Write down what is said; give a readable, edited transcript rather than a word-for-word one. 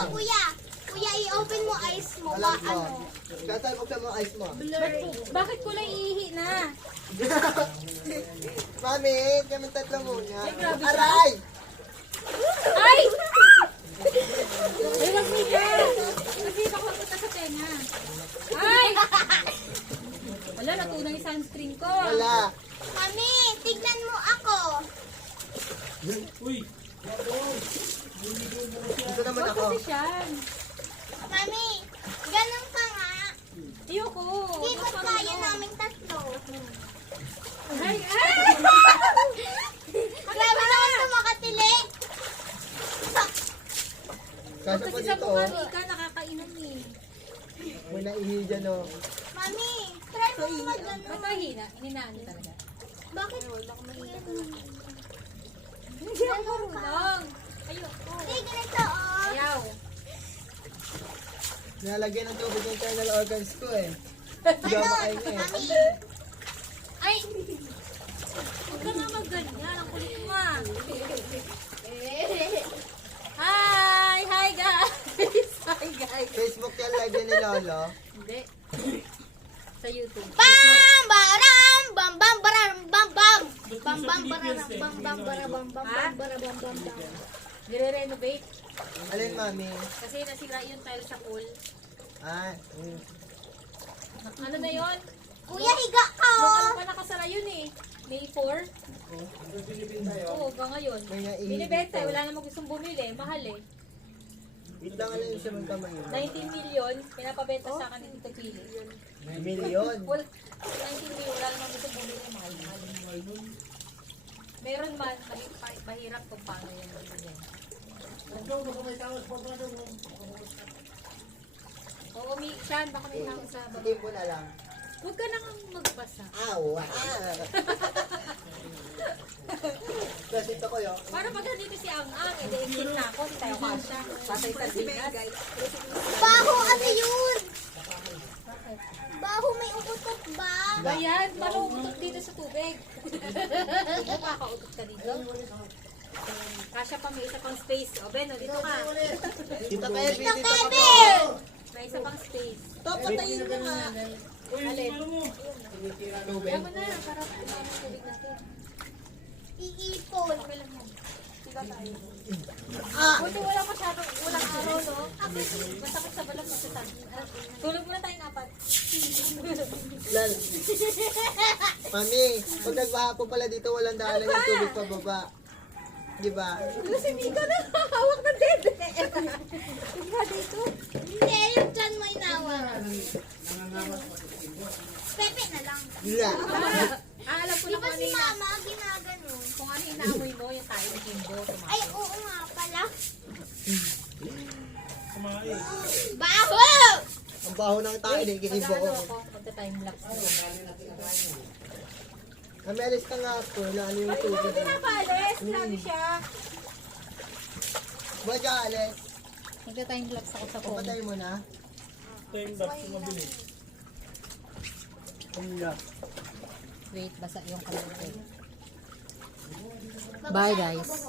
mo, kuya. Kuya, i-open mo eyes mo. Ba, Alam mo. ano? Kaya buksan mo eyes mo. Bakit kulay ihi na? Mami, kami tatlo muna. Ay, grabe siya. Aray! Ay! Ay, wag niya. Kasi baka mapunta sa tenga. Ay! Wala, natunaw yung sunscreen ko. Wala. Mami, tignan mo ako. Ito naman Wag ako. kasi siya. Mami, ganun ka nga. Ayoko. Di ba kaya naming tatlo? Ay, ay! Grabe naman sa makatili. Kasi pa Kasi sa dito, mukha oh. Mika, nakakainom eh. May naihi dyan, oh. Mami, try mo mag-ano. Ba't mahina? Ininaan niyo talaga. Bakit? Hindi ako marunong. Ayoko. Hindi, ganito oh. Ayaw. Nilalagyan ng tubig yung internal organs ko, eh. Hindi ako makain, eh. Mami, Ay! Huwag ka nga mag-ganyan. Ang kulit mo ah. Hi! Hi guys! Hi guys! Facebook yan live yan ni Lolo. Hindi. Sa YouTube. bam, baram, bam, bam, baram, bam, bam. Bam, bam, baram, bam, bam, baram, bam, bam, Ha? bam, bam, bam, bam. Nire-renovate. Alin, Mami? Kasi nasira yung tile sa pool. Ah, Ano na yon? Kuya, higa ka Nung oh. ano pa nakasara yun eh. May 4. Oo, hanggang ngayon. May naihi Binibenta, dito. wala namang gustong bumili. Mahal eh. Wait lang, alin yung siya magkamay. 19 million, pinapabenta sa akin ni Tito Chili. Million. 19 million, wala namang gustong bumili. Mahal. Meron man, mahirap kung paano yan. Oo, Sean, baka may hawak sa baba. Hindi mo na lang. Huwag ka nang magbasa. Awa! Kasi ito ko yun. Para pag nandito si Ang-Ang, edi-exit na ako, tayo ka siya. Patay sa bigas. Baho, ano yun? Baho, may umutot ba? Ba yan? Paano umutot dito sa tubig? Hindi mo kakautot ka dito. Kasya pa, may isa pang space. O, Ben, o, dito ka. Dito kayo, Ito, dito ka Kevin! May isa pang space. Papatayin mo nga. Alin? Tubig. Kaya mo na, para kumama yung tubig natin. Iipon. Okay lang yan. Diba tayo? Ah! Buti wala masyadong ulang araw, no? Masakit sa balat masasad. Tulog muna tayo apat. Lal. Mami, pag nagbaha po pala dito, walang daanan yung tubig pa baba. Di ba? Si Mika na hawak ng dede. Diba dito? Hindi, yung dyan mo inawa. Pepe na lang. Wala. Alam ko Di na ba kung ano si yung mama ginagano? kung ano yung naamoy mo, yung tayo ng Jimbo. Ay, oo nga pala. Kumain. Baho! Ang baho ng tayo, nakikibo ko. Mag-ano ako, magta-time lapse na. Amelis ka nga po, na ano yung Ay, tubig. hindi napalis. Grabe siya. Ba't ka, Alex? Magta-time lapse ako sa phone. Papatay mo na. Time lapse yung mabilis. Wala. Wait, basa yung kamay. Bye guys.